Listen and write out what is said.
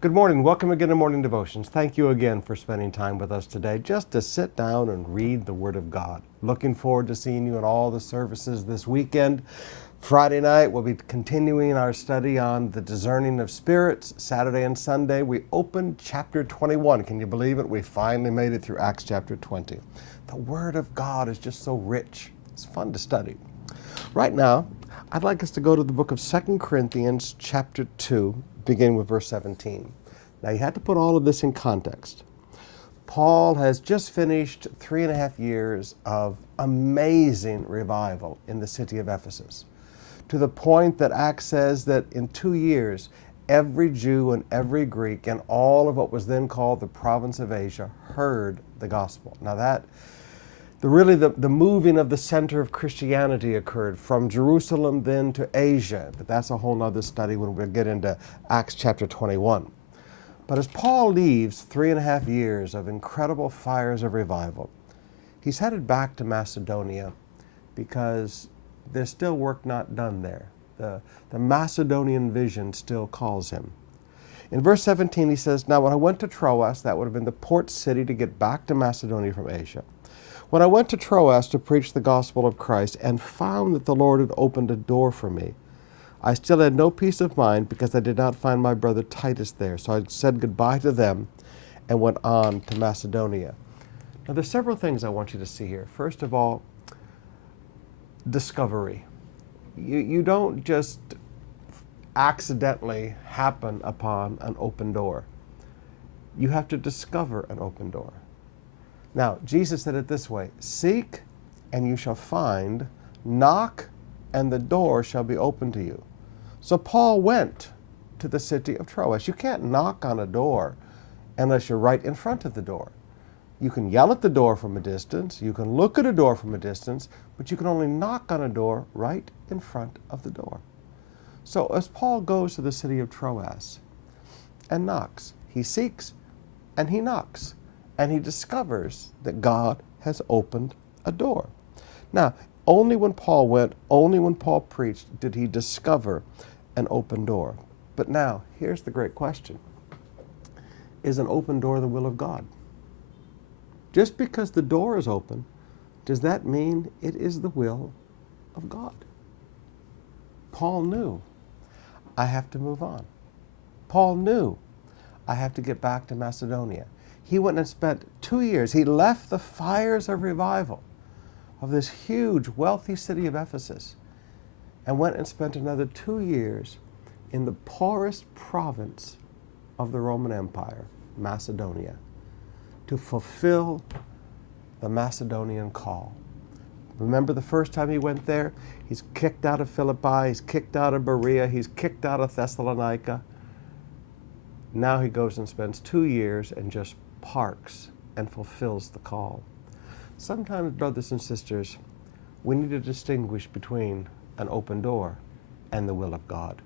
Good morning. Welcome again to Morning Devotions. Thank you again for spending time with us today just to sit down and read the Word of God. Looking forward to seeing you at all the services this weekend. Friday night, we'll be continuing our study on the discerning of spirits. Saturday and Sunday, we opened chapter 21. Can you believe it? We finally made it through Acts chapter 20. The Word of God is just so rich. It's fun to study. Right now, I'd like us to go to the book of 2 Corinthians chapter 2, beginning with verse 17. Now, you have to put all of this in context. Paul has just finished 3.5 years of amazing revival in the city of Ephesus, to the point that Acts says that in 2 years, every Jew and every Greek and all of what was then called the province of Asia heard the gospel. Now the moving of the center of Christianity occurred from Jerusalem then to Asia. But that's a whole other study when we get into Acts chapter 21. But as Paul leaves 3.5 years of incredible fires of revival, he's headed back to Macedonia because there's still work not done there. The Macedonian vision still calls him. In verse 17 he says, "Now when I went to Troas," that would have been the port city to get back to Macedonia from Asia, "when I went to Troas to preach the gospel of Christ and found that the Lord had opened a door for me, I still had no peace of mind because I did not find my brother Titus there. So I said goodbye to them and went on to Macedonia." Now there's several things I want you to see here. First of all, discovery. You don't just accidentally happen upon an open door. You have to discover an open door. Now, Jesus said it this way: "Seek and you shall find, knock and the door shall be open to you." So Paul went to the city of Troas. You can't knock on a door unless you're right in front of the door. You can yell at the door from a distance, you can look at a door from a distance, but you can only knock on a door right in front of the door. So as Paul goes to the city of Troas and knocks, he seeks and he knocks, and he discovers that God has opened a door. Now, only when Paul went, only when Paul preached, did he discover an open door. But now, here's the great question. Is an open door the will of God? Just because the door is open, does that mean it is the will of God? Paul knew, I have to move on. Paul knew, I have to get back to Macedonia. He went and spent 2 years. He left the fires of revival of this huge, wealthy city of Ephesus and went and spent another 2 years in the poorest province of the Roman Empire, Macedonia, to fulfill the Macedonian call. Remember the first time he went there? He's kicked out of Philippi, he's kicked out of Berea, he's kicked out of Thessalonica. Now he goes and spends 2 years and just parks and fulfills the call. Sometimes, brothers and sisters, we need to distinguish between an open door and the will of God.